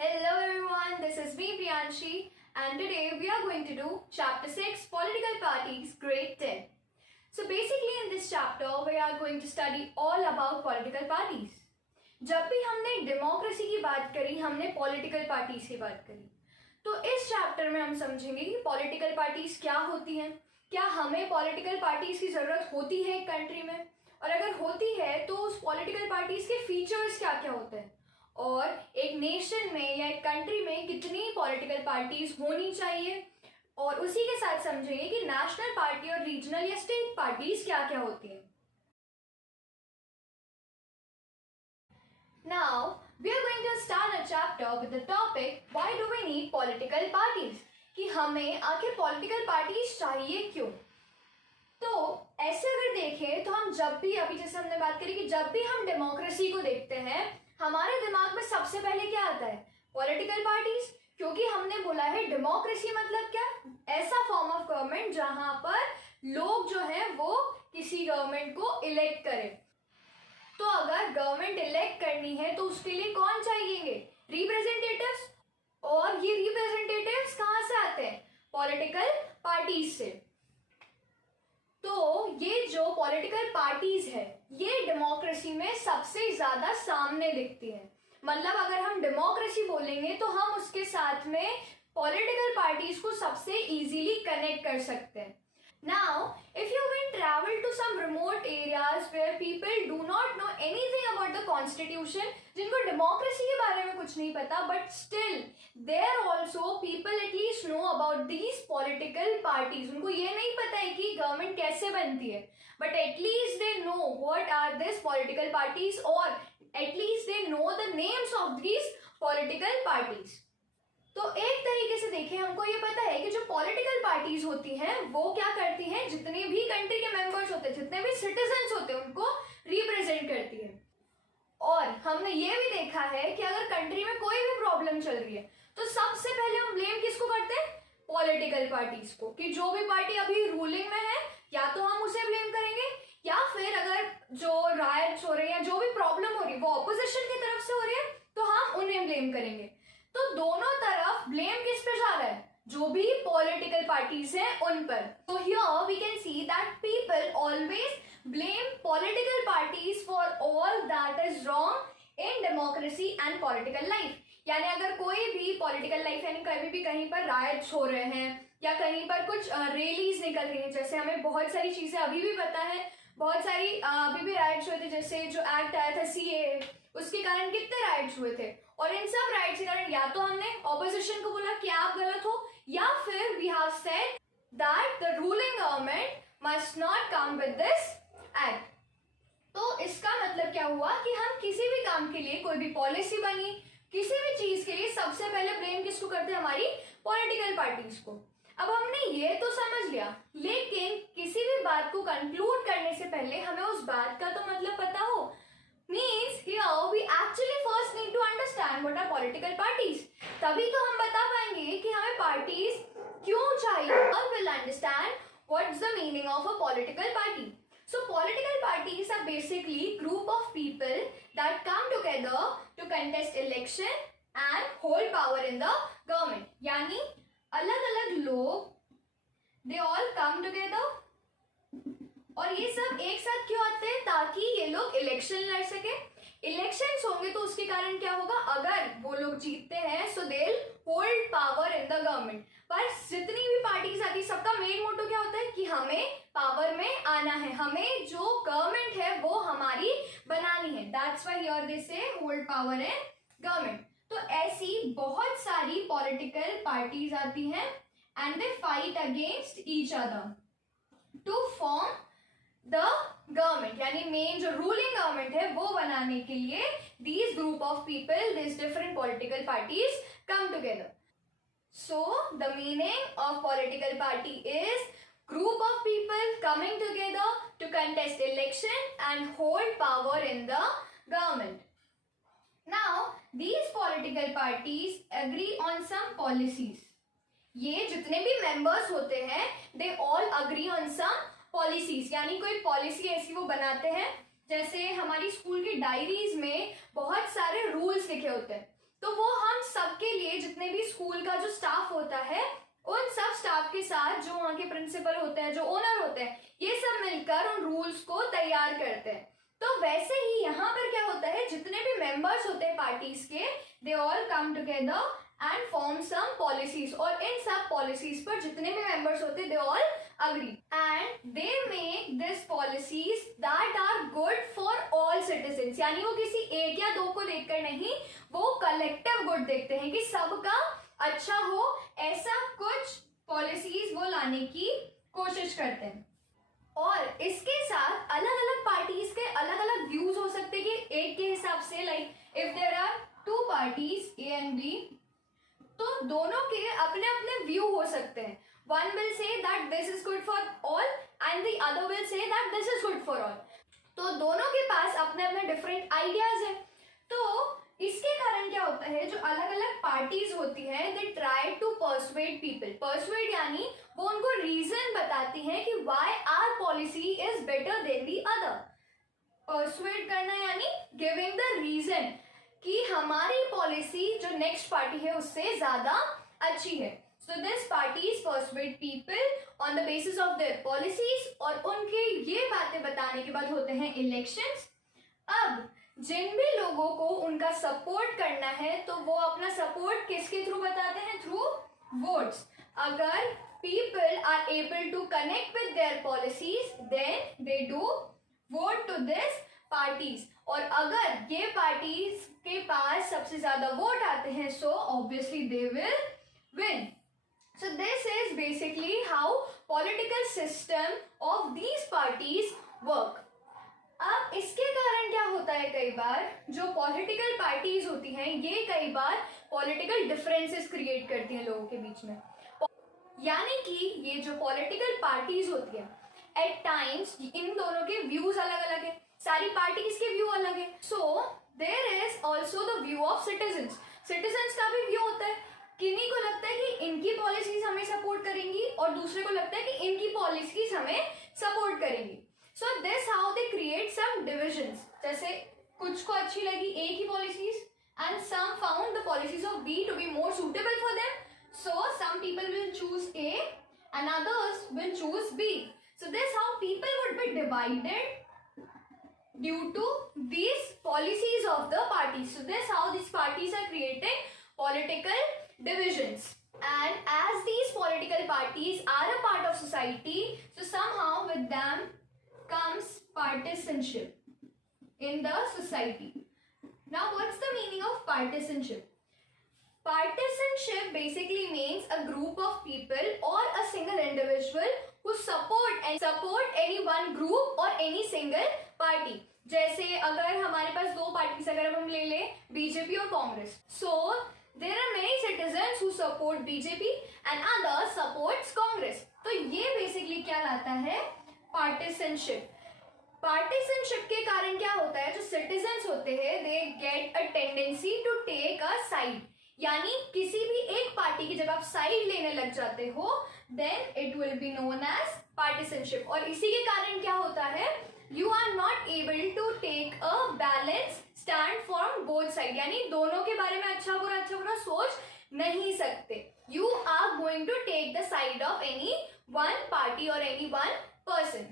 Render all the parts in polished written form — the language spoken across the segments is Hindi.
Hello everyone, this is me Priyanshi and today we are going to do chapter 6 Political Parties grade 10. So basically in this chapter we are going to study all about political parties. जब भी हमने डेमोक्रेसी की बात करी हमने पॉलिटिकल पार्टीज की बात करी, तो इस चैप्टर में हम समझेंगे कि पॉलिटिकल पार्टीज क्या होती हैं, क्या हमें पॉलिटिकल पार्टीज की ज़रूरत होती है एक कंट्री में, और अगर होती है तो उस पॉलिटिकल पार्टीज के फीचर्स क्या क्या होते हैं, और एक नेशन में या एक कंट्री में कितनी पॉलिटिकल पार्टीज होनी चाहिए, और उसी के साथ समझेंगे कि नेशनल पार्टी और रीजनल या स्टेट पार्टीज क्या क्या होती हैं. Now we are going to start a chapter with the topic why do we need political parties, कि हमें आखिर पॉलिटिकल पार्टीज चाहिए क्यों. तो ऐसे अगर देखें तो हम जब भी, अभी जैसे हमने बात करी कि जब भी हम डेमोक्रेसी को देखते हैं हमारे दिमाग में सबसे पहले क्या आता है, पॉलिटिकल पार्टीज. क्योंकि हमने बोला है डेमोक्रेसी मतलब क्या, ऐसा फॉर्म ऑफ गवर्नमेंट जहां पर लोग जो है वो किसी गवर्नमेंट को इलेक्ट करें. तो अगर गवर्नमेंट इलेक्ट करनी है तो उसके लिए कौन चाहिए, रिप्रेजेंटेटिव्स. और ये रिप्रेजेंटेटिव्स कहाँ से आते हैं, पॉलिटिकल पार्टीज से. तो ये जो पॉलिटिकल पार्टीज है ये डेमोक्रेसी में सबसे ज्यादा सामने दिखती है. मतलब अगर हम डेमोक्रेसी बोलेंगे तो हम उसके साथ में पॉलिटिकल पार्टीज को सबसे इजीली कनेक्ट कर सकते हैं. Now, if you will travel to some remote areas where people do not know anything about the constitution, जिनको democracy के बारे में कुछ नहीं पता, but still there also people at least know about these political parties. उनको ये नहीं पता है कि government कैसे बनती है, but at least they know what are these political parties, or at least they know the names of these political parties. तो एक तरीके से देखें हमको ये पता है कि जो पॉलिटिकल पार्टीज होती हैं वो क्या करती हैं, जितने भी कंट्री के मेंबर्स होते हैं, जितने भी सिटीजन्स होते हैं उनको रिप्रेजेंट करती है. और हमने ये भी देखा है कि अगर कंट्री में कोई भी प्रॉब्लम चल रही है तो सबसे पहले हम ब्लेम किसको करते हैं, पॉलिटिकल पार्टीज को. कि जो भी पार्टी अभी रूलिंग में है या तो हम उसे ब्लेम करेंगे, या फिर अगर जो रायट्स हो रहे हैं, जो भी प्रॉब्लम हो रही है वो ऑपोजिशन की तरफ से हो रही है तो हम उन्हें ब्लेम करेंगे. तो दोनों तरफ ब्लेम किस पे जा रहा है, जो भी पॉलिटिकल पार्टीज हैं उन पर. तो here we can see that people always blame political parties for all that is wrong in democracy and political life. यानी अगर कोई भी पॉलिटिकल लाइफ यानी कभी भी कहीं पर रायट्स हो रहे हैं या कहीं पर कुछ रैलीज निकल रही है, जैसे हमें बहुत सारी चीजें अभी भी पता है, बहुत सारी अभी भी राइट्स हुए थे, जैसे जो एक्ट आया था CAA, उसके कारण कितने राइट्स हुए थे. और इन सब राइट्स के कारण या तो हमने ऑपोजिशन को बोला कि आप गलत हो, या फिर we have said that the ruling government must not come with this act. तो इसका मतलब क्या हुआ कि हम किसी भी काम के लिए, कोई भी पॉलिसी बनी, किसी भी चीज के लिए सबसे पहले ब्लेम किसको करते हैं, हमारी पॉलिटिकल पार्टीज को. अब हमने ये तो समझ लिया, लेकिन किसी भी बात को कंक्लूड करने से पहले हमें उस बात का तो मतलब पता हो. Means here we actually first need to understand what are political parties. तभी तो हम बता पाएंगे कि हमें पार्टीज क्यों चाहिए. Or will understand what's the meaning of a political party. So political parties are basically group of people that come together to contest election and hold power in the government. यानी अलग अलग लोग they all come together, और ये सब एक साथ क्यों आते हैं, ताकि ये लोग इलेक्शन लड़ सके. इलेक्शंस होंगे तो उसके कारण क्या होगा, अगर वो लोग जीतते हैं so they will hold power in the government. पर जितनी भी पार्टीज आती है सबका मेन मोटो क्या होता है कि हमें पावर में आना है, हमें जो गवर्नमेंट है वो हमारी बनानी है. दैट्स व्हाई हियर दे से होल्ड पावर इन गवर्नमेंट. तो ऐसी बहुत सारी पॉलिटिकल पार्टीज आती हैं and they fight against each other to form the government. यानी मेन जो रूलिंग गवर्नमेंट है वो बनाने के लिए these group of people, these different political parties come together. So the meaning of political party is group of people coming together to contest election and hold power in the government. Now these political parties agree on some policies. ये जितने भी members होते हैं they all agree on some policies. यानी कोई पॉलिसी ऐसी वो बनाते हैं, जैसे हमारी स्कूल की डायरीज में बहुत सारे रूल्स लिखे होते हैं, तो वो हम सब जितने भी स्कूल का जो स्टाफ होता है उन सब स्टाफ के साथ जो वहाँ के प्रिंसिपल होते हैं, जो ओनर होते हैं, ये सब मिलकर उन रूल्स को तैयार करते हैं। तो वैसे ही यहाँ पर क्या होता है, जितने भी मेंबर्स होते हैं पार्टीज के, they all come together and form some policies, और इन सब पॉलिसीज पर जितने भी मेंबर्स होते हैं they all agree and they make this policies that are good for all citizens. यानी वो किसी एक या दो को देखकर नहीं, वो कलेक्टिव गुड देखते हैं कि सबका अच्छा हो, ऐसा कुछ पॉलिसीज वो लाने की कोशिश करते हैं। और इसके साथ अलग अलग पार्टीज के अलग अलग व्यूज हो सकते हैं कि एक के हिसाब से, like if there are two parties A and B, तो दोनों के अपने अपने व्यू हो सकते हैं। One will say that this is good for all and the other will say that this is good for all. तो दोनों के पास अपने अपने डिफरेंट आइडियाज हैं। तो इसके कारण क्या होता है, जो अलग अलग पार्टीज होती हैं, they try to persuade people. Persuade यानी वो उनको रीजन बताती हैं कि why our policy is better than the other. Persuade करना यानी गिविंग द रीजन कि हमारी पॉलिसी जो नेक्स्ट पार्टी है उससे ज्यादा अच्छी है। So this parties persuade people on the basis of their policies, और उनके ये बातें बताने के बाद होते हैं इलेक्शंस। अब जिन भी लोगों को उनका सपोर्ट करना है तो वो अपना सपोर्ट किसके थ्रू बताते हैं, थ्रू वोट्स। अगर people are able to connect with their policies then they do vote to this parties, और अगर ये पार्टीज के पास सबसे ज्यादा वोट आते हैं so obviously they will win. So this is basically how political system of these parties work. अब इसके कारण क्या होता है, कई बार जो पॉलिटिकल पार्टीज होती हैं ये कई बार पॉलिटिकल डिफरेंसेस क्रिएट करती हैं लोगों के बीच में। यानी कि ये जो पॉलिटिकल पार्टीज होती है एट टाइम्स इन दोनों के व्यूज अलग अलग है, सारी पार्टीज के व्यू अलग है। So there is also the view of citizens. Citizens का भी व्यू होता है, किन्हीं को लगता है कि इनकी पॉलिसीज हमें सपोर्ट करेंगी और दूसरे को लगता है कि इनकी पॉलिसीज हमें सपोर्ट करेंगी। So this how they create some divisions. जैसे कुछ को अच्छी लगी ए की policies and some found the policies of B to be more suitable for them, so some people will choose A and others will choose B. So this how people would be divided due to these policies of the parties. So this how these parties are creating political divisions, and as these political parties are a part of society, so somehow with them comes partisanship in the society. Now what's the meaning of partisanship? Partisanship basically means a group of people or a single individual who support any one group or any single party. जैसे अगर हमारे पास दो पार्टीज अगर हम ले लें बीजेपी और Congress, so there are many citizens who support BJP and others supports Congress. तो ये बेसिकली क्या लाता है, पार्टिसनशिप। पार्टिसनशिप के कारण क्या होता है, जो सिटीजन्स होते हैं they get a tendency to take a side. यानी किसी भी एक पार्टी की जब आप साइड लेने लग जाते हो then it will be known as partisanship. और इसी के कारण क्या होता है, you are not able to take a balanced stand from both side। यानी दोनों के बारे में अच्छा बुरा सोच नहीं सकते। You are going to take the side of any one party or any one person.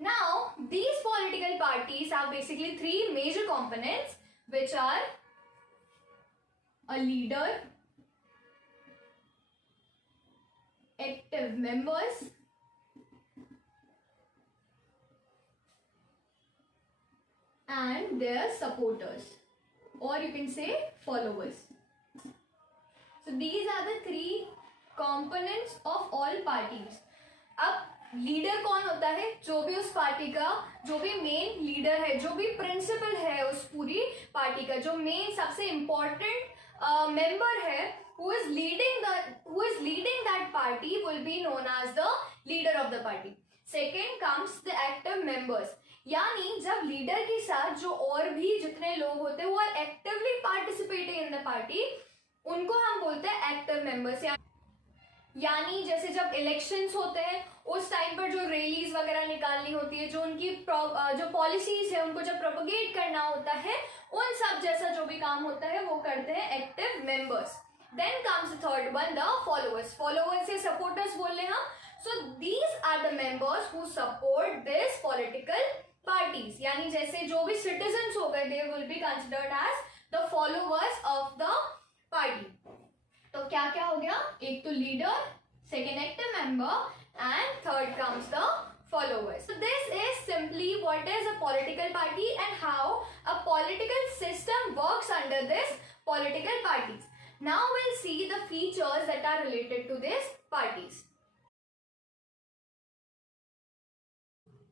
Now these political parties have basically three major components, which are a leader, active members, and their supporters, or you can say followers. So these are the three components of all parties. अब लीडर कौन होता है, जो भी उस पार्टी का जो भी मेन लीडर है, जो भी प्रिंसिपल है उस पूरी पार्टी का, जो मेन सबसे इम्पोर्टेंट मेंबर है, who is leading that party will be known as the leader of the party. Second comes the active members। यानी जब लीडर के साथ जो और भी जितने लोग होते हैं वो actively participating in the party, उनको हम बोलते हैं एक्टिव मेंबर्स। यानी जैसे जब इलेक्शंस होते हैं उस टाइम पर जो रैलीज वगैरह निकालनी होती है, जो उनकी जो पॉलिसीज है उनको जब प्रोपोगेट करना होता है, उन सब जैसा जो भी काम होता है वो करते हैं active members. Then comes the third one, the followers. Followers से supporters बोल रहे हम. So these are the members who support this political parties. यानी जैसे जो भी citizens हो गए, they will be considered as the followers of the party. तो क्या क्या हो गया? एक तो leader, second active member, and third comes the followers. So this is simply what is a political party and how a political system works under this political parties. Now we'll see the features that are related to these parties.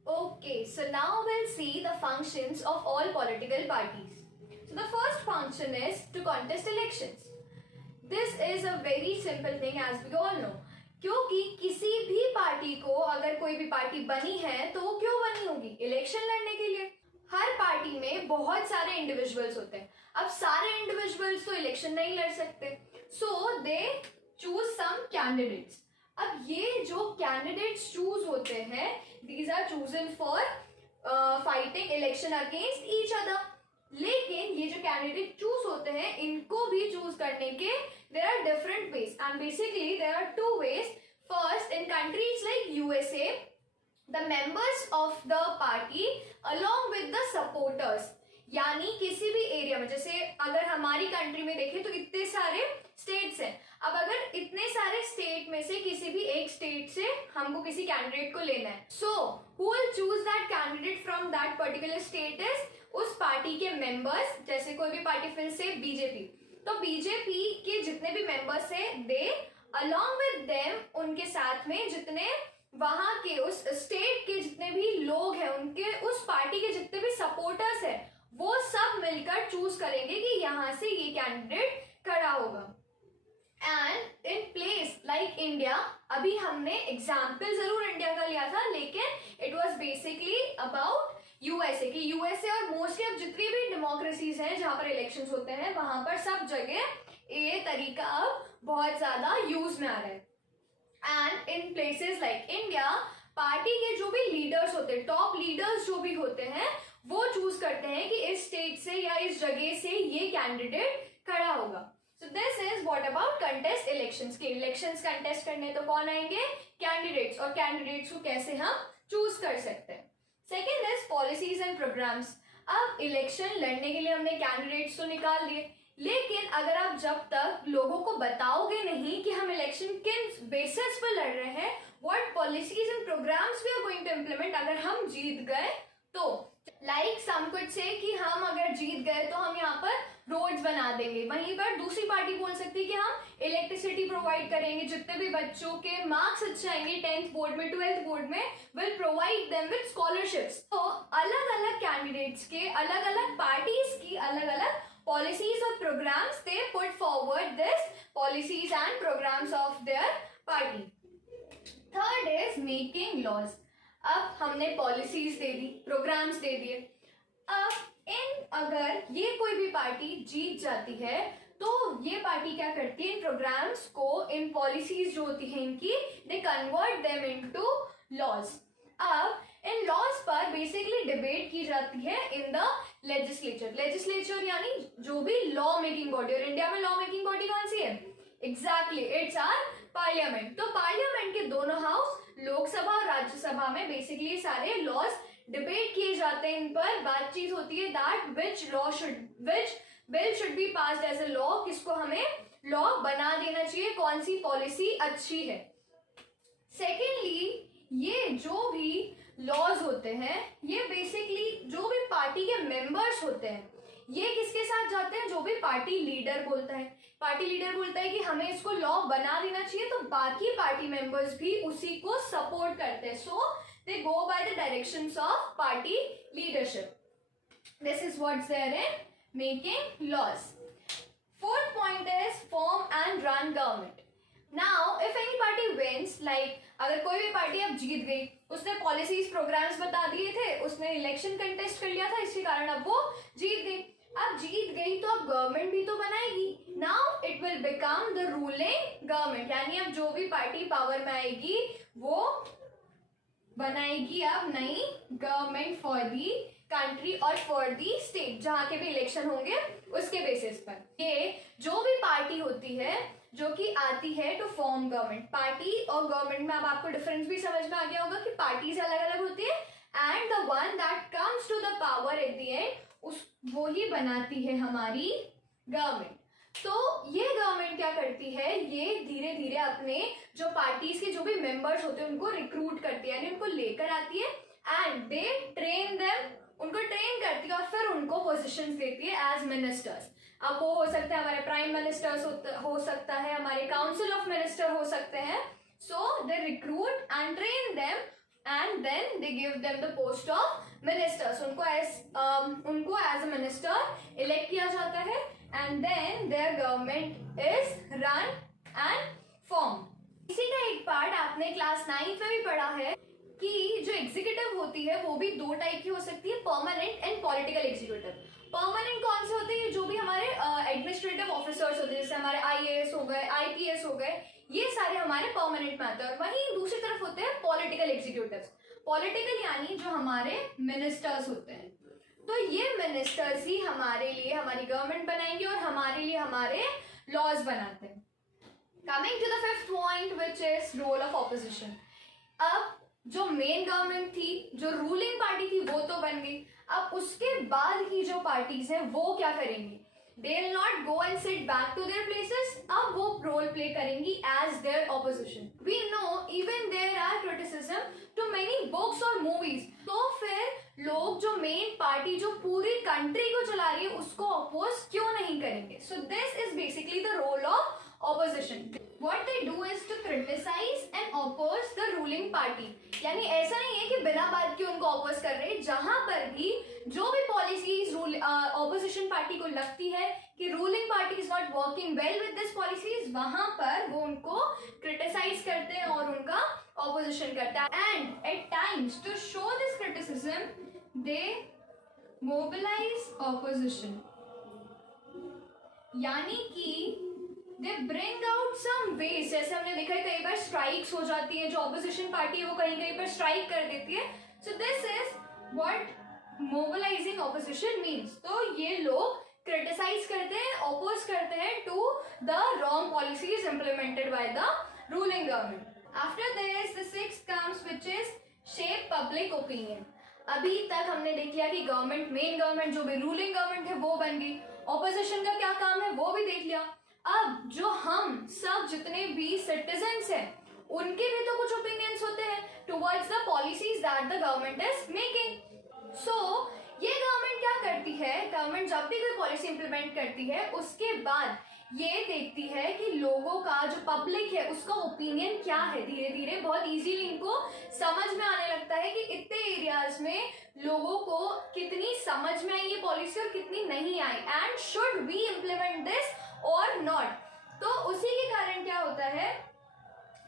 Okay, so now we'll see the functions of all political parties. So the first function is to contest elections. This is a very simple thing as we all know. क्योंकि किसी भी पार्टी को अगर कोई भी पार्टी बनी है तो वो क्यों बनी होगी? इलेक्शन लड़ने के लिए. हर पार्टी में बहुत सारे इंडिविजुअल्स होते हैं. अब सारे इंडिविजुअल्स तो इलेक्शन नहीं लड़ सकते, सो दे चूज सम कैंडिडेट्स. अब ये जो कैंडिडेट्स चूज होते हैं, these are chosen for fighting election against each other. लेकिन ये जो कैंडिडेट चूज होते हैं, इनको भी चूज करने के there are different ways, and basically there are two ways. First, in countries like USA, the members of the party along with the supporters, यानी किसी भी एरिया में, जैसे अगर हमारी कंट्री में देखें तो इतने सारे स्टेट्स हैं. अब अगर इतने सारे स्टेट में से किसी भी एक स्टेट से हमको किसी कैंडिडेट को लेना है, so who will choose that candidate from that particular state is उस पार्टी के मेंबर्स. जैसे कोई भी पार्टी, फिर से बीजेपी, तो बीजेपी के जितने भी मेंबर्स हैं, दे अलॉन्ग विद देम, उनके साथ में जितने वहां के उस स्टेट के जितने भी लोग हैं, उनके उस पार्टी के जितने भी सपोर्टर्स हैं, वो सब मिलकर चूज करेंगे कि यहां से ये कैंडिडेट खड़ा होगा. And in place like India, अभी हमने एग्जाम्पल जरूर इंडिया का लिया था, लेकिन it was basically about USA की. यूएसए और मोस्टली अब जितनी भी डेमोक्रेसीज हैं जहां पर इलेक्शंस होते हैं, वहां पर सब जगह ये तरीका अब बहुत ज्यादा यूज में आ रहा है. And in places like India, party के जो भी लीडर्स होते हैं, टॉप लीडर्स जो भी होते हैं, वो चूज करते हैं कि इस स्टेट से या इस जगह से ये कैंडिडेट खड़ा होगा. सो this is what about contest elections. के इलेक्शंस कंटेस्ट करने तो कौन आएंगे? कैंडिडेट्स. और कैंडिडेट्स को कैसे हम चूज कर सकते हैं? Second is policies and programmes. अब इलेक्शन लड़ने के लिए हमने कैंडिडेट्स तो निकाल दिए, लेकिन अगर आप जब तक लोगों को बताओगे नहीं कि हम इलेक्शन किन बेसिस पर लड़ रहे हैं, what policies and programmes we are going to implement अगर हम जीत गए तो, लाइक सम कुड से कि हम अगर जीत गए तो हम यहाँ पर रोड्स बना देंगे. वहीं पर दूसरी पार्टी बोल सकती है कि हम इलेक्ट्रिसिटी प्रोवाइड करेंगे, जितने भी बच्चों के मार्क्स अच्छे आएंगे 10th बोर्ड में, 12th बोर्ड में, will provide them with scholarships. तो अलग अलग कैंडिडेट्स के, अलग अलग पार्टीज की अलग अलग पॉलिसीज और programmes, they put forward this policies and programmes of their party. Third is making laws. अब हमने पॉलिसीज दे दी, प्रोग्राम्स दे दिए. अब अगर ये कोई भी पार्टी जीत जाती है तो ये पार्टी क्या करती है? इन प्रोग्राम्स को, इन पॉलिसीज जो होती है इनकी, they convert them into laws. अब इन लॉज पर बेसिकली डिबेट की जाती है इन द लेजिस्लेचर. लेजिस्लेचर यानी जो भी लॉ मेकिंग बॉडी. और इंडिया में लॉ मेकिंग बॉडी कौन सी है? Exactly, it's our parliament. तो पार्लियामेंट के दोनों हाउस, लोकसभा और राज्यसभा में बेसिकली सारे लॉज डिबेट किए जाते हैं. इन पर बातचीत होती है that which bill should be passed as a law. किसको हमें लॉ बना देना चाहिए, कौन सी पॉलिसी अच्छी है. सेकेंडली, ये जो भी लॉज होते हैं, ये बेसिकली जो भी पार्टी के मेंबर्स होते हैं, ये किसके साथ जाते हैं? जो भी पार्टी लीडर बोलता है. पार्टी लीडर बोलता है कि हमें इसको लॉ बना देना चाहिए, तो बाकी पार्टी मेंबर्स भी उसी को सपोर्ट करते हैं. सो they go by the directions of party leadership. This is what's there in making laws. Fourth point is form and run government. Now if any party wins, like अगर कोई भी पार्टी अब जीत गई, उसने पॉलिसीज प्रोग्राम्स बता दिए थे, उसने इलेक्शन कंटेस्ट कर लिया था, इसके कारण अब वो जीत गई. अब जीत गई तो अब गवर्नमेंट भी तो बनाएगी. Now it will become the ruling government. यानी अब जो भी पार्टी पावर में आएगी वो बनाएगी अब नई गवर्नमेंट फॉर दी कंट्री और फॉर दी स्टेट, जहाँ के भी इलेक्शन होंगे उसके बेसिस पर। ये जो भी पार्टी होती है जो कि आती है टू फॉर्म गवर्नमेंट, पार्टी और गवर्नमेंट में अब आपको डिफरेंस भी समझ में आ गया होगा कि पार्टीज अलग अलग होती है and the one that comes to the power at the end उस वो ही बनाती है हमारी गवर्नमेंट। तो ये गवर्नमेंट क्या करती है, ये धीरे धीरे अपने जो पार्टीज के जो भी मेंबर्स होते हैं उनको रिक्रूट करती है, यानी उनको लेकर आती है एंड दे ट्रेन देम, उनको ट्रेन करती है और फिर उनको पोजीशंस देती है एज मिनिस्टर्स। अब वो हो सकता है हमारे प्राइम मिनिस्टर्स हो सकता है, हमारे काउंसिल ऑफ मिनिस्टर हो सकते हैं। So they recruit and train them and then they give them the post of ministers, उनको एज अ मिनिस्टर इलेक्ट किया जाता है and then their government is run and form. इसी का एक पार्ट आपने क्लास 9 में भी पढ़ा है कि जो एग्जीक्यूटिव होती है वो भी दो टाइप की हो सकती है, permanent and political executive. Permanent कौन से होते हैं, जो भी हमारे एडमिनिस्ट्रेटिव ऑफिसर्स होते हैं, जैसे हमारे आईएएस हो गए, आईपीएस हो गए, ये सारे हमारे परमानेंट में आते हैं। और वहीं दूसरी तरफ होते हैं पॉलिटिकल एग्जीक्यूटिव्स। पॉलिटिकल यानी जो हमारे मिनिस्टर्स होते हैं, तो ये मिनिस्टर्स ही हमारे लिए हमारी गवर्नमेंट बनाएंगे और हमारे लिए हमारे लॉज बनाते हैं। Coming to the fifth point which is role of opposition. अब जो मेन गवर्नमेंट थी, जो रूलिंग पार्टी थी, वो तो बन गई। अब उसके बाद की जो पार्टीज हैं वो क्या करेंगी, they will not go and sit back to their places, अब वो रोल प्ले करेंगी as their opposition. We know even there are criticism to many books और मूवीज। तो फिर लोग जो मेन पार्टी जो पूरी कंट्री को चला रही है उसको अपोज क्यों नहीं करेंगे। So this is basically the role of opposition. What they do is to criticize and oppose the ruling party. यानी ऐसा नहीं है कि बिना बात के उनको ऑपोज कर रहे हैं, जहां पर भी जो भी पॉलिसीज ऑपोजिशन पार्टी को लगती है कि ruling party is not working well with this policies, वहां पर वो उनको क्रिटिसाइज करते हैं और उनका ऑपोजिशन करते हैं। And at times to show this criticism they mobilise opposition, यानी कि they bring out some ways, जैसे हमने देखा है कई बार स्ट्राइक्स हो जाती हैं, जो ऑपोजिशन पार्टी है वो कहीं कहीं पर स्ट्राइक कर देती है। So this is what mobilising opposition means. तो ये लोग क्रिटिसाइज करते हैं, ऑपोज करते हैं to the wrong policies implemented by the ruling government. After this the sixth comes which is shape public opinion. अभी तक हमने देख लिया कि गवर्नमेंट, मेन गवर्नमेंट जो भी रूलिंग गवर्नमेंट है वो बन गई, ऑपोजिशन का क्या काम है वो भी देख लिया। अब जो हम सब जितने भी सिटीजन्स हैं उनके भी तो कुछ ओपिनियंस होते हैं towards the policies that the government is making. So ये गवर्नमेंट क्या करती है, गवर्नमेंट जब भी कोई पॉलिसी इंप्लीमेंट करती है उसके बाद ये देखती है कि लोगों का जो पब्लिक है उसका ओपिनियन क्या है। धीरे धीरे बहुत इजीली इनको समझ में आने लगता है कि इतने एरियाज में लोगों को कितनी समझ में आई ये पॉलिसी और कितनी नहीं आई, and should we implement this और नॉट। तो उसी के कारण क्या होता है,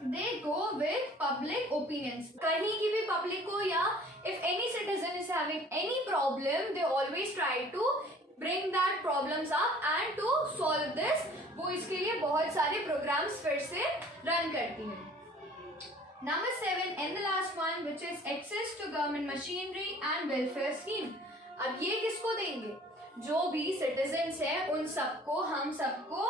they go with public opinions. कहीं की भी पब्लिक को या if any citizen is having any problem, they always try to bring that problems up and to solve this. वो इसके लिए बहुत सारे प्रोग्राम्स फिर से रन करती है। Number 7 and the last one which is access to government machinery and welfare scheme. अब ये किसको देंगे, जो भी सिटीजन्स हैं उन सबको, हम सबको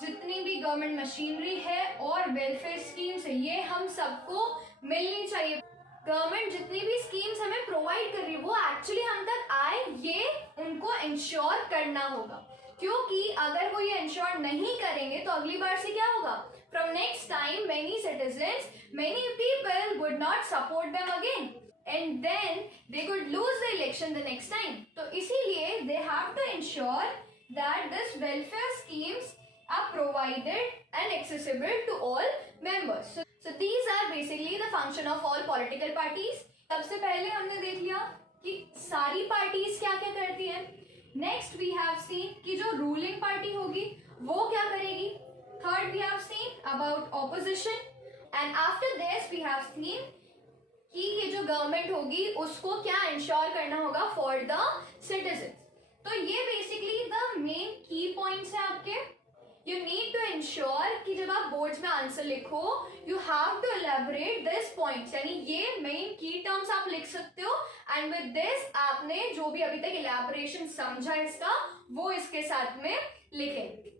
जितनी भी गवर्नमेंट मशीनरी है और वेलफेयर स्कीम्स है ये हम सबको मिलनी चाहिए। गवर्नमेंट जितनी भी स्कीम्स हमें प्रोवाइड कर रही है वो एक्चुअली हम तक आए, ये उनको इंश्योर करना होगा। क्योंकि अगर वो ये इंश्योर नहीं करेंगे तो अगली बार से क्या होगा, from next time many citizens, many people would not support them again and then they could lose the election the next time. तो इसीलिए they have to ensure that this welfare schemes are provided and accessible to all members. So these are basically the function of all political parties. सबसे पहले हमने देख लिया कि सारी पार्टीज क्या क्या करती हैं। नेक्स्ट वी हैव सीन कि जो रूलिंग पार्टी होगी वो क्या करेगी। Third we have seen about opposition and after this we have seen कि ये जो गवर्नमेंट होगी उसको क्या इंश्योर करना होगा फॉर द सिटीजन्स। तो ये basically the main key points है आपके। You need to ensure ensure कि जब आप बोर्ड्स में आंसर लिखो you have to elaborate this points, यानी ये मेन की टर्म्स आप लिख सकते हो एंड विद दिस आपने जो भी अभी तक एलेबोरेशन समझा इसका वो इसके साथ में लिखें।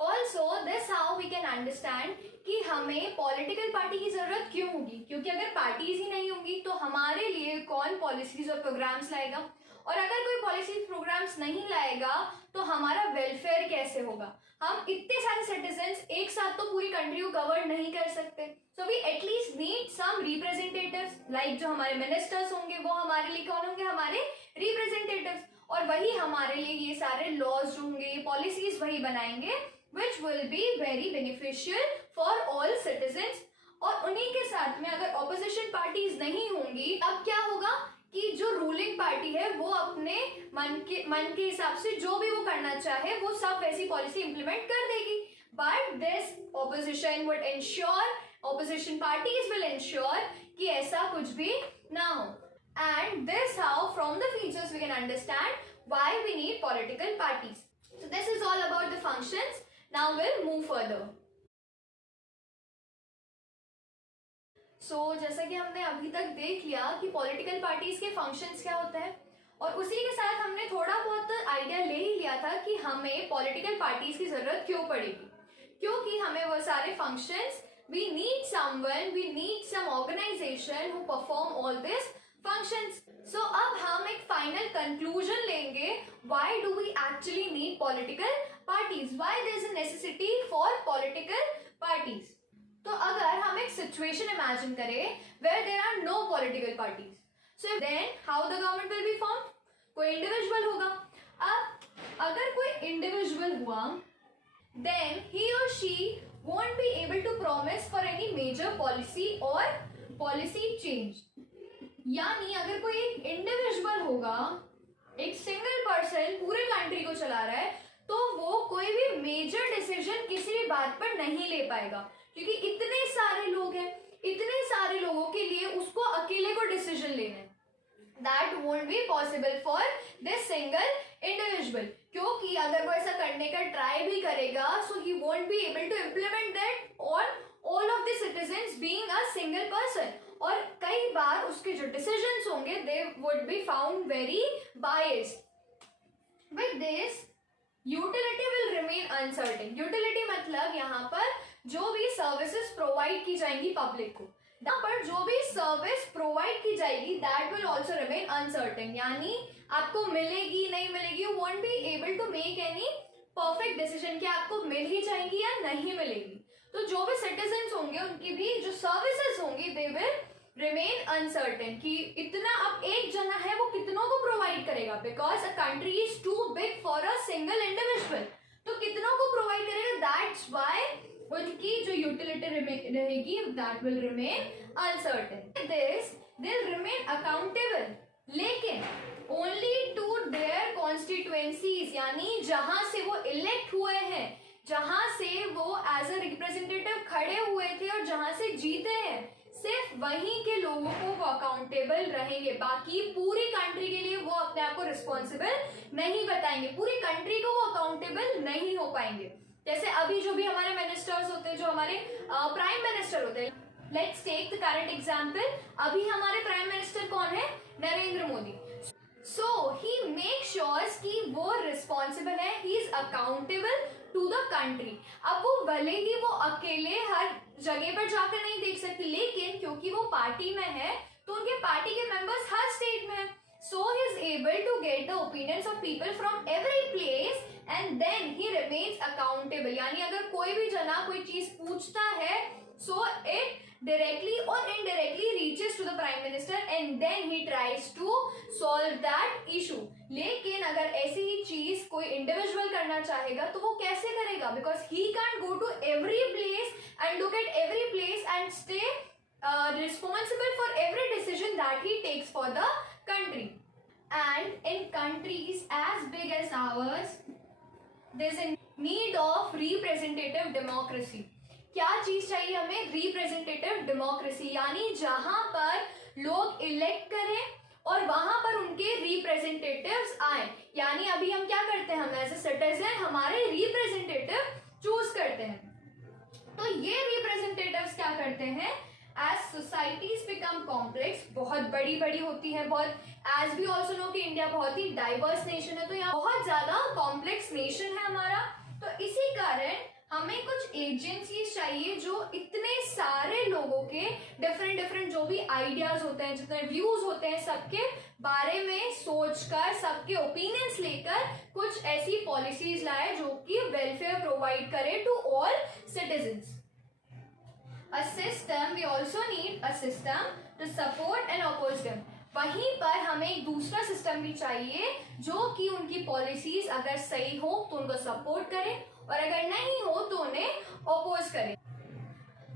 Also this how we can understand कि हमें पॉलिटिकल पार्टी की जरूरत क्यों होगी, क्योंकि अगर पार्टीज ही नहीं होंगी तो हमारे लिए कौन पॉलिसीज और प्रोग्राम्स लाएगा, और अगर कोई पॉलिसीज प्रोग्राम्स नहीं लाएगा तो हमारा वेलफेयर कैसे होगा। हम इतने सारे सिटीजन्स एक साथ तो पूरी कंट्री को कवर नहीं कर सकते, so we at least need some representatives, like जो हमारे मिनिस्टर्स होंगे वो हमारे लिए कौन होंगे, हमारे रिप्रेजेंटेटिव्स, और वही हमारे लिए ये सारे लॉज जो होंगे पॉलिसीज वही बनाएंगे which will be very beneficial for all citizens। और उन्हीं के साथ में अगर ऑपोजिशन पार्टीज नहीं होंगी अब क्या होगा कि जो रूलिंग पार्टी है वो अपने मन के हिसाब से जो भी वो करना चाहे वो सब वैसी पॉलिसी इंप्लीमेंट कर देगी, but this opposition would ensure, opposition parties will ensure कि ऐसा कुछ भी ना हो। And this how from the features we can understand why we need political parties. So this is all about the functions. Now we'll move further. So जैसा कि हमने अभी तक देख लिया कि पॉलिटिकल पार्टीज के फंक्शंस क्या होते हैं, और उसी के साथ हमने थोड़ा बहुत आइडिया ले ही लिया था कि हमें पॉलिटिकल पार्टीज की जरूरत क्यों पड़ेगी, क्योंकि हमें वो सारे functions, we need someone, we need some organization who perform all these functions। So अब हम एक फाइनल कंक्लूजन लेंगे, why do we actually need political parties, why there is a necessity for political parties। तो अगर हम एक सिचुएशन इमेजिन करें where there are no political parties, so then how the government will be formed, कोई इंडिविजुअल होगा। अब अगर कोई इंडिविजुअल हुआ then he or she won't be able to promise for any major policy or policy change। यानी अगर कोई एक इंडिविजुअल होगा, एक सिंगल पर्सन पूरे कंट्री को चला रहा है, तो वो कोई भी मेजर डिसीजन किसी भी बात पर नहीं ले पाएगा, क्योंकि इतने सारे लोग हैं, इतने सारे लोगों के लिए उसको अकेले को डिसीजन लेना है, that won't be possible for this single individual. क्योंकि अगर वो ऐसा करने का ट्राई भी करेगा so he won't be able to implement that on all of the citizens being a single person, और कई बार उसके जो डिसीजंस होंगे they would be found very biased. With this utility will remain uncertain. Utility मतलब यहाँ पर जो भी सर्विसेज प्रोवाइड की जाएंगी पब्लिक को, यहाँ पर जो भी सर्विस प्रोवाइड की जाएगी that will also remain uncertain, यानी आपको मिलेगी नहीं मिलेगी, you won't be able to make any perfect decision कि आपको मिल ही जाएंगी या नहीं मिलेगी। तो जो भी सिटीजन्स होंगे उनकी भी जो सर्विसेज होंगी दे विल रिमेन अनसर्टेन, कि इतना अब एक जना है वो कितनों को प्रोवाइड करेगा, because a country is too big for a single individual, तो कितनों को प्रोवाइड करेगा, दैट्स व्हाई उनकी जो यूटिलिटी रहेगी that will remain uncertain. This they will remain accountable, लेकिन ओनली टू देयर कॉन्स्टिट्यूएंसीज, यानी जहां से वो इलेक्ट हुए हैं, जहां से वो एज अ रिप्रेजेंटेटिव खड़े हुए थे और जहां से जीते हैं, सिर्फ वहीं के लोगों को वो अकाउंटेबल रहेंगे, बाकी पूरी कंट्री के लिए वो अपने आप को रिस्पॉन्सिबल नहीं बताएंगे, पूरी कंट्री को वो अकाउंटेबल नहीं हो पाएंगे। जैसे अभी जो भी हमारे मिनिस्टर्स होते हैं, जो हमारे प्राइम मिनिस्टर होते हैं, let's take the current example, अभी हमारे प्राइम मिनिस्टर कौन है, Narendra Modi. So he make sures कि वो रिस्पॉन्सिबल है, he is accountable to the country. अब वो भले ही वो अकेले हर जगह पर जाकर नहीं देख सकते, लेकिन क्योंकि वो पार्टी में है तो उनके पार्टी के मेंबर्स हर स्टेट में है, so he is able to get the opinions of people from every place and then he remains accountable. यानी अगर कोई भी जना कोई चीज पूछता है so it directly or indirectly reaches to the prime minister and then he tries to solve that issue। लेकिन अगर ऐसी ही चीज कोई इंडिविजुअल करना चाहेगा तो वो कैसे करेगा, because he can't go to every place and look at every place and stay responsible for every decision that he takes for the country। And in countries as big as ours there's a need of representative democracy। क्या चीज चाहिए हमें, रिप्रेजेंटेटिव डेमोक्रेसी, यानी जहां पर लोग इलेक्ट करें और वहां पर उनके रिप्रेजेंटेटिव्स आए। यानी अभी हम क्या करते हैं, हम एज ए सिटीजन हमारे रिप्रेजेंटेटिव चूज करते हैं, तो ये रिप्रेजेंटेटिव्स क्या करते हैं, एज सोसाइटीज बिकम कॉम्प्लेक्स, बहुत बड़ी बड़ी होती है, बहुत, एज वी ऑल्सो नो कि इंडिया बहुत ही डाइवर्स नेशन है, तो यहाँ बहुत ज्यादा कॉम्प्लेक्स नेशन है हमारा। तो इसी कारण हमें कुछ एजेंसीज चाहिए जो इतने सारे लोगों के डिफरेंट डिफरेंट जो भी आइडियाज होते हैं, जितने व्यूज होते हैं, सबके बारे में सोचकर, सबके ओपिनियंस लेकर कुछ ऐसी पॉलिसीज लाए जो कि वेलफेयर प्रोवाइड करे to all citizens. A system, we also need a system to support and oppose them. वहीं पर हमें एक दूसरा सिस्टम भी चाहिए जो कि उनकी पॉलिसीज अगर सही हो तो उनको सपोर्ट करे और अगर नहीं हो तो उन्हें ओपोज करे।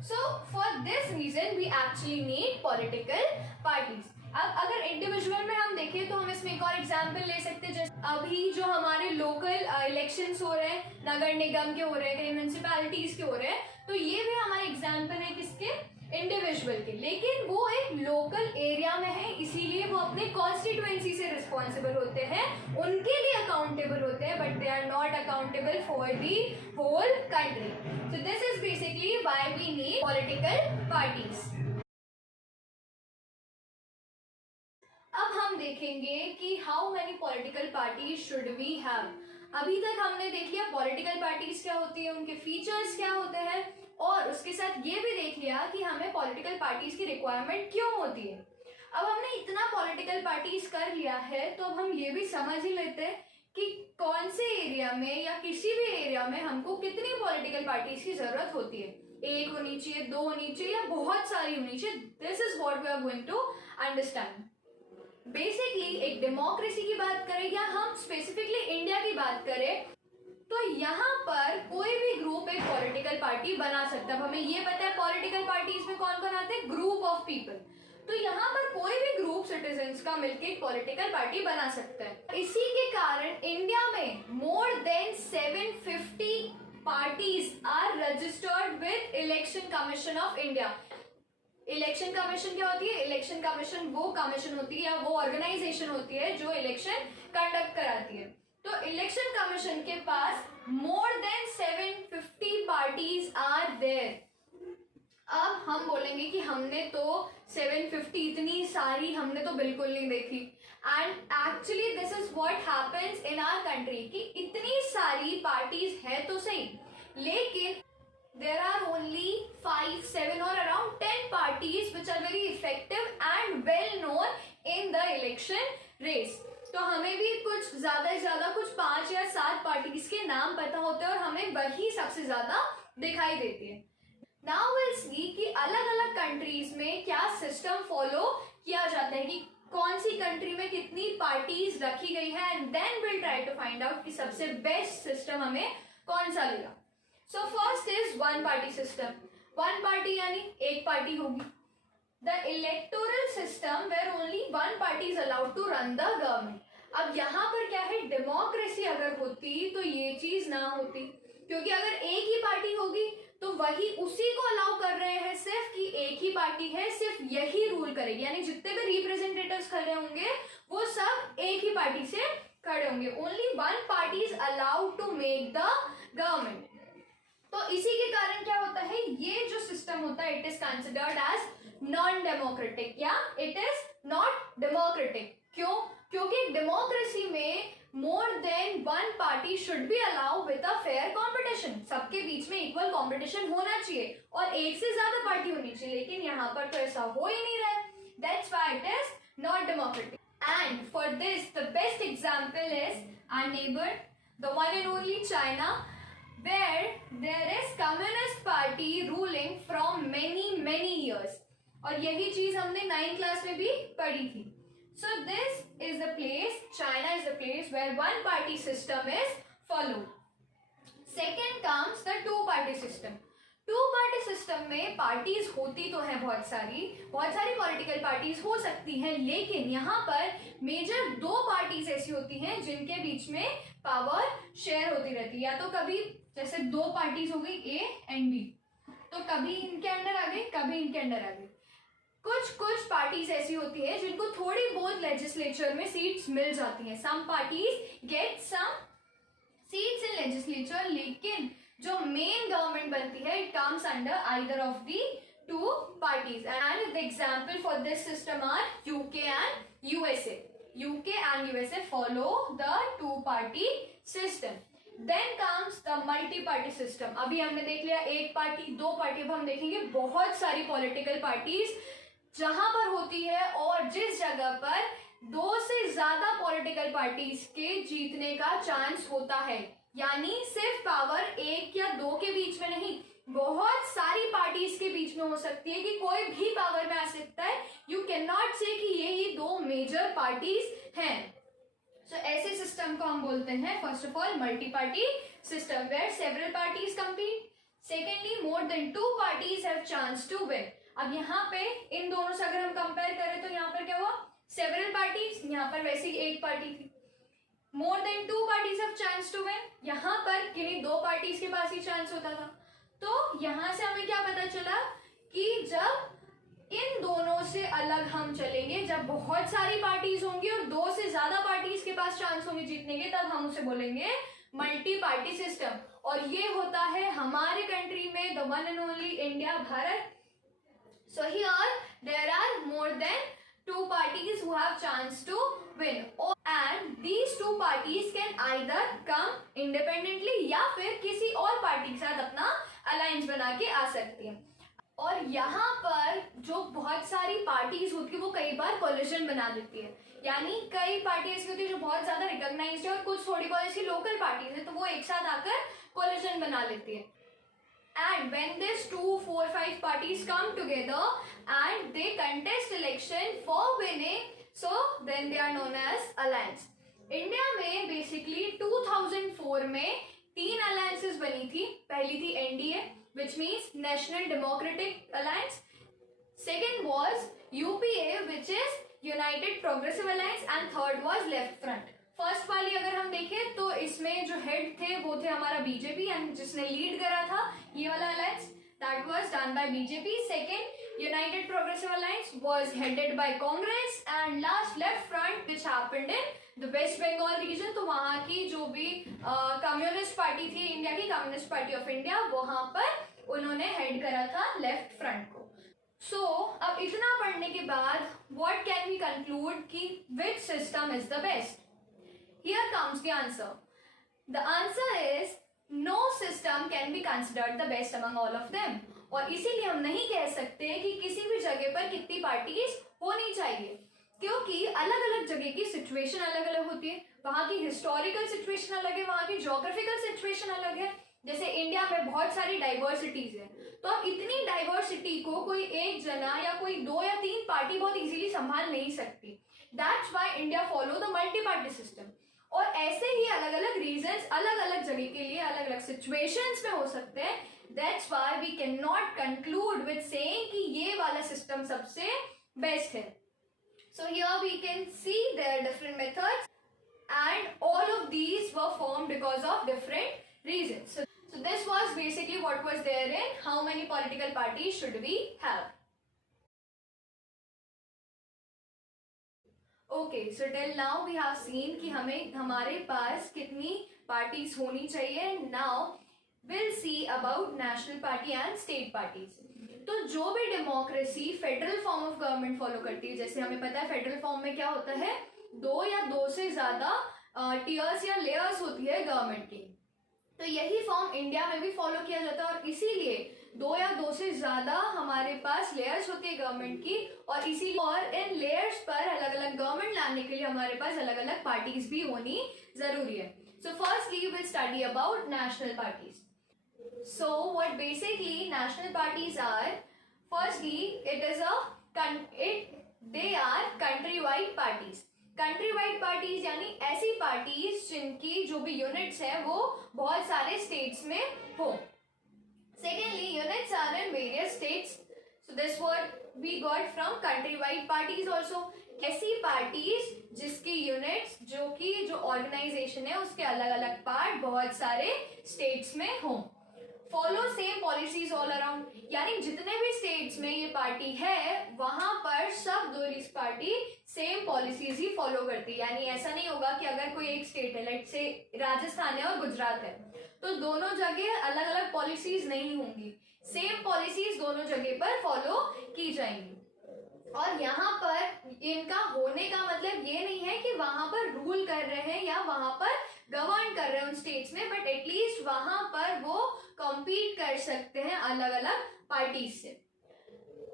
So for this reason we actually need political parties. अब अगर इंडिविजुअल में हम देखें तो हम इसमें एक और एग्जाम्पल ले सकते हैं, जैसे अभी जो हमारे लोकल इलेक्शंस हो रहे हैं, नगर निगम के हो रहे हैं, कहीं म्यूनिसिपैलिटीज के हो रहे हैं, तो ये भी हमारे एग्जाम्पल है किसके, इंडिविजुअल के, लेकिन वो एक लोकल एरिया में है, इसीलिए वो अपने कॉन्स्टिट्यूएंसी से रिस्पॉन्सिबल होते हैं, उनके लिए अकाउंटेबल होते हैं, but they are not accountable for the whole country. So this is basically why we need political parties. अब हम देखेंगे कि how many political parties should we have. अभी तक हमने देख लिया पॉलिटिकल पार्टीज क्या होती है, उनके फीचर्स क्या होते हैं, और उसके साथ ये भी देख लिया कि हमें पॉलिटिकल पार्टीज की रिक्वायरमेंट क्यों होती है। अब हमने इतना पॉलिटिकल पार्टीज कर लिया है तो अब हम ये भी समझ ही लेते हैं कि कौन से एरिया में या किसी भी एरिया में हमको कितनी पॉलिटिकल पार्टीज की जरूरत होती है, एक होनी चाहिए, दो होनी चाहिए, या बहुत सारी होनी चाहिए। This is what we are going to understand. Basically एक डेमोक्रेसी की बात करें या हम स्पेसिफिकली इंडिया की बात करें तो यहाँ पर कोई भी ग्रुप एक पॉलिटिकल पार्टी बना सकता है। हमें ये पता है पॉलिटिकल पार्टीज में कौन कौन आते हैं, ग्रुप ऑफ पीपल। तो यहाँ पर कोई भी ग्रुप सिटीजन्स का मिलकर एक पॉलिटिकल पार्टी बना सकता है। इसी के कारण इंडिया में more than 750 parties are registered with election commission of India. Election commission क्या होती है, इलेक्शन कमीशन वो कमीशन होती है या वो ऑर्गेनाइजेशन होती है जो इलेक्शन कंडक्ट कराती है। तो इलेक्शन कमीशन के पास more than 750 parties are there. अब हम बोलेंगे कि हमने तो 750 इतनी सारी हमने तो बिल्कुल नहीं देखी, and actually this is what happens in our country कि इतनी सारी पार्टीज है तो सही, लेकिन there are only 5, 7 or around 10 parties which are very effective and well known in the election race. तो हमें भी कुछ ज्यादा से ज्यादा कुछ 5 या 7 पार्टीज के नाम पता होते हैं और हमें वही सबसे ज्यादा दिखाई देती है। Now we'll see कि अलग अलग कंट्रीज में क्या सिस्टम फॉलो किया जाता है, कि कौन सी कंट्री में कितनी पार्टीज रखी गई है, and then will try to find out कि सबसे बेस्ट सिस्टम हमें कौन सा लगा। So first is one party system. One party यानी एक पार्टी होगी। The electoral system where only one party is allowed to run the government. अब यहाँ पर क्या है, डेमोक्रेसी अगर होती तो ये चीज ना होती, क्योंकि अगर एक ही पार्टी होगी तो वही उसी को अलाउ कर रहे हैं सिर्फ कि एक ही पार्टी है, सिर्फ यही रूल करेगी, यानी जितने भी रिप्रेजेंटेटिव्स खड़े होंगे वो सब एक ही पार्टी से खड़े होंगे। Only one party is allowed to make the government. तो इसी के कारण क्या होता है, ये जो सिस्टम होता है it is considered as non democratic, या इट इज नॉट डेमोक्रेटिक। क्यों? क्योंकि डेमोक्रेसी में more than one party should be allow with a fair competition, सबके बीच में इक्वल कंपटीशन होना चाहिए और एक से ज्यादा पार्टी होनी चाहिए, लेकिन यहाँ पर तो ऐसा हो ही नहीं रहा है। That's why it is not democratic. And for this the best example is our neighbour, the one and only China, where there is communist party ruling from many years, और यही चीज हमने 9th क्लास में भी पढ़ी थी। So this is the place, China is the place where one party system is followed. Second comes the two party system. Two party system में पार्टीज होती तो है बहुत सारी पॉलिटिकल पार्टीज हो सकती हैं, लेकिन यहाँ पर मेजर दो पार्टीज ऐसी होती हैं जिनके बीच में पावर शेयर होती रहती है। या तो कभी जैसे दो पार्टीज हो गई ए एंड बी, तो कभी इनके अंडर आ गई, कभी इनके अंडर आ गई। कुछ पार्टीज ऐसी होती है जिनको थोड़ी बहुत लेजिस्लेचर में सीट्स मिल जाती हैं। Some parties get some seats in legislature, लेकिन जो मेन गवर्नमेंट बनती है, it comes under either of the two parties and the example for this system are UK and USA. UK and USA follow the two party system. Then comes the multi party system. अभी हमने देख लिया एक पार्टी, दो पार्टी. अब हम देखेंगे बहुत सारी पॉलिटिकल पार्टीज जहां पर होती है और जिस जगह पर दो से ज्यादा पॉलिटिकल पार्टीज के जीतने का चांस होता है. यानी सिर्फ पावर एक या दो के बीच में नहीं, बहुत सारी पार्टीज के बीच में हो सकती है कि कोई भी पावर में आ सकता है. यू कैन नॉट से कि ये ही दो मेजर पार्टीज हैं. सो ऐसे सिस्टम को हम बोलते हैं first of all multi party system, where several parties compete. Secondly, more than two parties have chance to win. अब यहाँ पे इन दोनों से अगर हम कंपेयर करें तो यहाँ पर क्या हुआ, सेवरल पार्टीज, यहाँ पर वैसे ही एक पार्टी थी. More than two parties have chance to win, यहाँ पर किन्हीं दो पार्टीज के पास ही चांस होता था. तो यहाँ से हमें क्या पता चला कि जब इन दोनों से अलग हम चलेंगे, जब बहुत सारी पार्टीज होंगी और दो से ज्यादा पार्टीज के पास चांस होंगे जीतने के, तब हम उसे बोलेंगे मल्टी पार्टी सिस्टम. और ये होता है हमारे कंट्री में, the one and only India, Bharat. So here there are more than two parties who have chance to win, and these two parties can either come independently या फिर किसी और पार्टी के साथ अपना अलायंस बना के आ सकती है. और यहाँ पर जो बहुत सारी पार्टीज होती है वो कई बार कोलिशन बना देती है. यानी कई पार्टी ऐसी होती है जो बहुत ज्यादा रिकॉग्नाइज्ड है और कुछ थोड़ी बहुत ऐसी लोकल पार्टीज है, तो वो एक साथ आकर कोलिशन बना लेती है. And when these 2, 4, 5 parties come together and they contest election for winning, so then they are known as alliance. India में बेसिकली 2004 में तीन अलायंसेस बनी थी. पहली थी NDA, which means national democratic alliance. Second was UPA, which is United progressive alliance, and third was left front. First वाली अगर हम देखें तो इसमें जो हेड थे वो थे हमारा बीजेपी, एंड जिसने लीड करा था ये वाला alliance, that was done by BJP. Second united progressive alliance was headed by Congress, and last left front which happened in the West Bengal region. तो वहां की जो भी कम्युनिस्ट पार्टी थी, इंडिया की कम्युनिस्ट पार्टी ऑफ इंडिया, वहां पर उन्होंने हेड करा था लेफ्ट फ्रंट को. सो अब इतना पढ़ने के बाद व्हाट कैन वी कंक्लूड कि which system is the best? Here comes the answer. The answer is no system can be considered the best among all of them. और इसीलिए हम नहीं कह सकते कि किसी भी जगह पर कितनी पार्टीज होनी चाहिए, क्योंकि अलग अलग जगह की सिचुएशन अलग अलग होती है. वहाँ की हिस्टोरिकल सिचुएशन अलग है, वहाँ की ज्योग्राफिकल सिचुएशन अलग है. जैसे इंडिया में बहुत सारी डाइवर्सिटीज है, तो अब इतनी डाइवर्सिटी को कोई एक जना या कोई दो या तीन पार्टी बहुत इजीली संभाल नहीं सकती. That's why India follow the multi party system. और ऐसे ही अलग अलग रीजंस अलग अलग जगह के लिए अलग अलग सिचुएशंस में हो सकते हैं. That's why we can not conclude with saying कि ये वाला सिस्टम सबसे बेस्ट है. So here we can see there different methods and all of these were formed because of different reasons. So this was basically what was there in how many political parties should we have. Okay, so till now we have seen कि हमें हमारे पास कितनी पार्टीज होनी चाहिए. Now will see about national party and state parties. तो जो भी democracy federal form of government follow करती है, जैसे हमें पता है फेडरल फॉर्म में क्या होता है, दो या दो से ज्यादा टीयर्स या लेयर्स होती है गवर्नमेंट की. तो यही फॉर्म इंडिया में भी फॉलो किया जाता है और इसीलिए दो या दो से ज्यादा हमारे पास लेयर्स होती है गवर्नमेंट की. और इसीलिए और इन लेयर्स पर अलग अलग गवर्नमेंट लाने के लिए हमारे पास अलग अलग पार्टीज भी होनी जरूरी है. So firstly will study about national parties. So what basically national parties are, firstly they are country wide parties. Country wide parties यानी ऐसी पार्टीज जिनकी जो भी यूनिट्स है वो बहुत सारे स्टेट्स में हो. Secondly, units are in various states. So this what we got from country-wide parties also. ऐसी पार्टीज जिसकी यूनिट्स, जो कि जो ऑर्गेनाइजेशन है उसके अलग अलग पार्ट बहुत सारे स्टेट्स में हों. Follow same policies all around, यानी जितने भी स्टेट्स में ये पार्टी है वहां पर सब दो इस पार्टी सेम पॉलिसीज ही फॉलो करती है. यानी ऐसा नहीं होगा कि अगर कोई एक स्टेट है, लेट्स से राजस्थान है और गुजरात है, तो दोनों जगह अलग अलग पॉलिसीज नहीं होंगी, सेम पॉलिसीज दोनों जगह पर फॉलो की जाएंगी। और यहाँ पर इनका होने का मतलब ये नहीं है कि वहां पर रूल कर रहे हैं या वहां पर गवर्न कर रहे हैं उन स्टेट्स में, बट एटलीस्ट वहां पर वो कॉम्पीट कर सकते हैं अलग अलग पार्टीज से।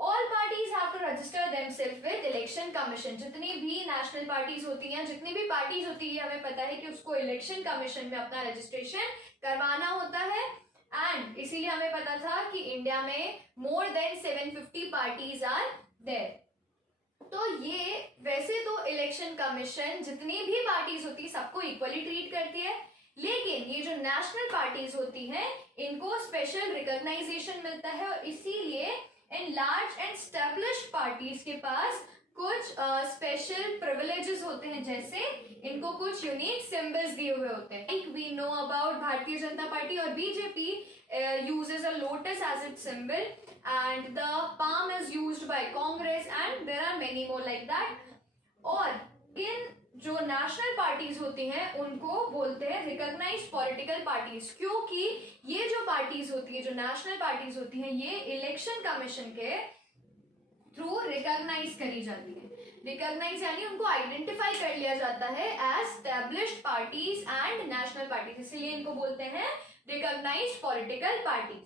All parties have to register themselves with election commission. जितनी भी नेशनल पार्टीज होती हैं, जितनी भी पार्टीज होती है, हमें पता है कि उसको इलेक्शन कमीशन में अपना रजिस्ट्रेशन करवाना होता है। एंड इसीलिए हमें पता था कि इंडिया में more than 750 parties are there. तो ये वैसे तो इलेक्शन कमीशन जितनी भी पार्टीज होती है सबको इक्वली ट्रीट करती है, लेकिन ये जो नेशनल पार्टीज होती हैं इनको स्पेशल रिकॉग्नाइजेशन मिलता है, और इसीलिए in large and established parties के पास कुछ स्पेशल प्रिविलेजेस होते हैं, जैसे इनको कुछ यूनिक सिंबल्स दिए हुए होते हैं। Like we know about Bharatiya Janata party और BJP uses a lotus as its symbol, and the palm is used by Congress, and there are many more like that. और इन जो नेशनल पार्टीज होती हैं उनको बोलते हैं रिकॉग्नाइज्ड पॉलिटिकल पार्टीज, क्योंकि ये जो पार्टीज होती है, जो नेशनल पार्टीज होती हैं, ये इलेक्शन कमीशन के थ्रू रिकॉग्नाइज करी जाती है। रिकॉग्नाइज यानी उनको आइडेंटिफाई कर लिया जाता है as established parties and national parties, इसलिए इनको बोलते हैं रिकॉग्नाइज्ड पॉलिटिकल पार्टीज।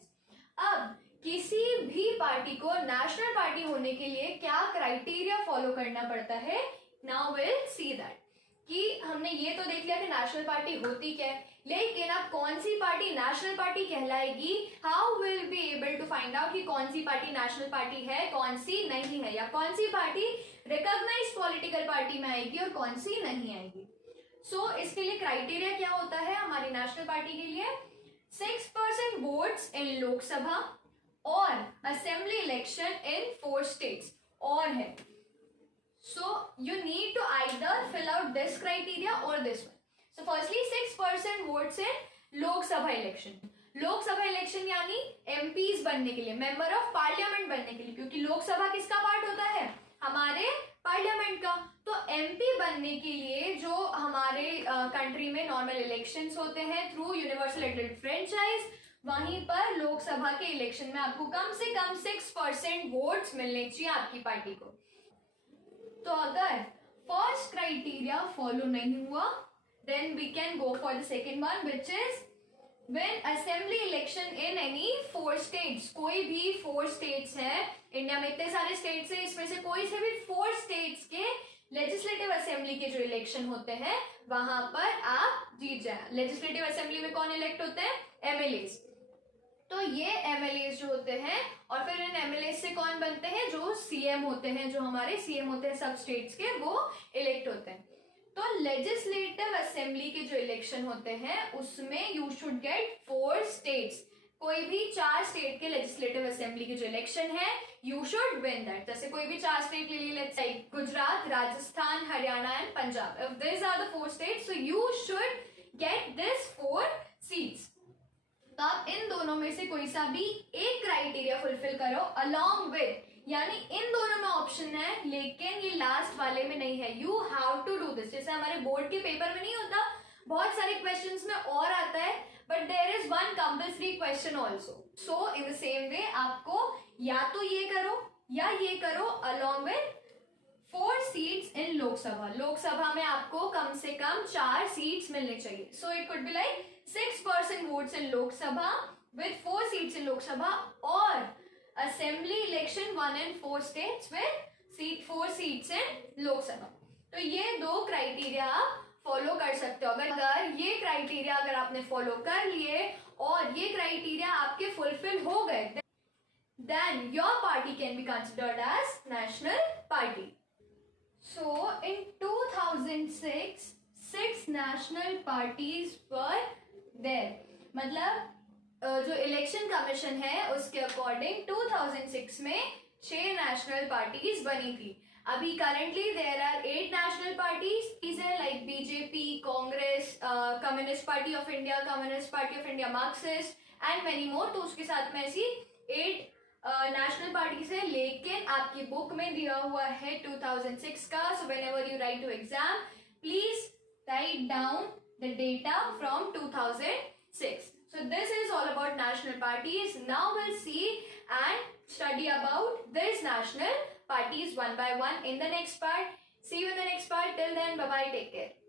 अब किसी भी पार्टी को नेशनल पार्टी होने के लिए क्या क्राइटेरिया फॉलो करना पड़ता है, नाउ विल सी दैट। कि हमने ये तो देख लिया कि नेशनल पार्टी होती क्या है, लेकिन अब कौन सी पार्टी नेशनल पार्टी कहलाएगी, how will be able to find out कि कौन सी पार्टी नेशनल पार्टी है, कौन सी नहीं है, या कौन सी पार्टी रिकॉग्नाइज्ड पॉलिटिकल पार्टी में आएगी और कौन सी नहीं आएगी। सो इसके लिए क्राइटेरिया क्या होता है हमारी नेशनल पार्टी के लिए, 6% वोट्स इन लोकसभा और असेंबली इलेक्शन इन 4 स्टेट्स और है। So you need to either fill out this criteria or this one. So firstly 6% votes in लोक सभा इलेक्शन। लोक सभा इलेक्शन यानी MPs बनने के लिए, मेंबर ऑफ पार्लियामेंट बनने के लिए, क्योंकि लोकसभा किसका पार्ट होता है, हमारे पार्लियामेंट का। तो MP बनने के लिए जो हमारे कंट्री में नॉर्मल इलेक्शंस होते हैं थ्रू यूनिवर्सल इलेक्टेड फ्रेंचाइज, वहीं पर लोकसभा के इलेक्शन में आपको कम से कम 6% वोट्स मिलने चाहिए आपकी पार्टी को। तो अगर फर्स्ट क्राइटेरिया फॉलो नहीं हुआ, then we can go for the second one, which is when assembly election in any 4 states. कोई भी 4 स्टेट्स है, इंडिया में इतने सारे स्टेट्स है, इसमें से कोई से भी 4 स्टेट्स के लेजिस्लेटिव असेंबली के जो इलेक्शन होते हैं वहां पर आप जीत जाए। लेजिस्लेटिव असेंबली में कौन इलेक्ट होते हैं, MLAs। तो ये MLAs जो होते हैं, और फिर इन MLAs से कौन बनते हैं, जो CM होते हैं, जो हमारे CM होते हैं सब स्टेट्स के, वो इलेक्ट होते हैं। तो लेजिस्लेटिव असेंबली के जो इलेक्शन होते हैं उसमें यू शुड गेट 4 स्टेट्स। कोई भी 4 स्टेट के लेजिस्लेटिव असेंबली के जो इलेक्शन है यू शुड विन दैट। जैसे कोई भी 4 स्टेट ले ली, let's say Gujarat, Rajasthan, Haryana and Punjab, if this are the 4 states, so you should get this 4 seats. तो आप इन दोनों में से कोई सा भी एक क्राइटेरिया फुलफिल करो अलोंग विद, यानी इन दोनों में ऑप्शन है लेकिन ये लास्ट वाले में नहीं है, you have to do this. जैसे हमारे बोर्ड के पेपर में नहीं होता, बहुत सारे क्वेश्चंस में और आता है, but there is one compulsory question also. So in the same way आपको या तो ये करो या ये करो along with 4 seats in Lok Sabha. Lok Sabha में आपको कम से कम 4 सीट्स मिलने चाहिए। So it could be like 6% votes in Lok Sabha with 4 seats in Lok Sabha, or Assembly election 1 in 4 states with 4 seats in Lok Sabha। तो ये 2 क्राइटेरिया आप फॉलो कर सकते हो। अगर ये क्राइटेरिया अगर आपने फॉलो कर लिए और ये क्राइटेरिया आपके फुलफिल हो गए, then your party can be considered as national party। So in 2006 6 national parties were there। मतलब जो इलेक्शन कमीशन है उसके अकॉर्डिंग 2006 में 6 नेशनल पार्टीज बनी थी। अभी currently there are 8 national parties है, like BJP, Congress, Communist party of India, Communist party of India, Marxist and many more. तो उसके साथ में ऐसी 8 नेशनल पार्टीज है, लेकिन आपकी बुक में दिया हुआ है 2006 का। So whenever you write to exam, please write down the data from 2006। So this is all about national parties. Now we'll see and study about these national parties one by one in the next part. See you in the next part. Till then, bye bye. Take care.